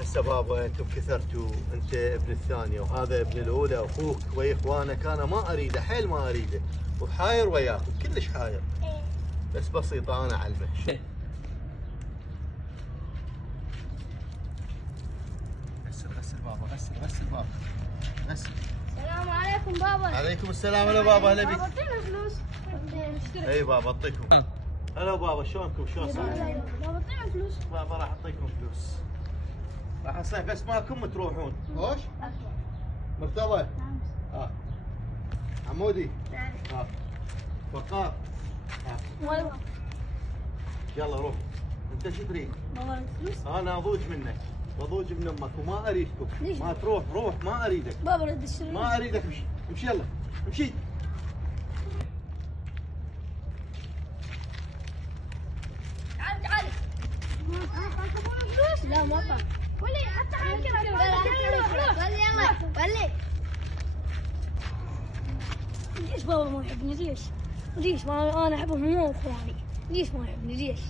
هسه بابا انتم كثرتوا، انت ابن الثانيه وهذا ابن الاولى، اخوك ويا اخوانك، انا ما اريده، حيل ما اريده، وحاير وياكم كلش حاير. بس بسيطه انا اعلمه. غسل بابا، غسل بابا، غسل. السلام عليكم بابا. عليكم السلام. هلا بابا، هلا بك. بابا اعطينا فلوس. اي بابا اعطيكم. هلا بابا، شلونكم؟ شلون صار؟ بابا اعطينا فلوس. بابا راح اعطيكم فلوس، راح اصيح بس ماكم تروحون. خوش؟ مرتضى؟ ها. عمودي؟ ها. وقار؟ ها. يلا روح. انت شو تريد؟ بابا فلوس. انا اضوج منك، بضوج من امك وما اريدكم. ليش؟ ما تروح، روح، ما اريدك. بابا رد الشريط. ما اريدك، امشي، امشي يلا، امشي. تعال. ما تبون فلوس؟ لا ما طلع. ولي حتى عن كذا. ولي يلا ولي. ليش بابا ما يحبني؟ ليش؟ ما انا احبهم مو اخواني. ليش ما يحبني؟ ليش؟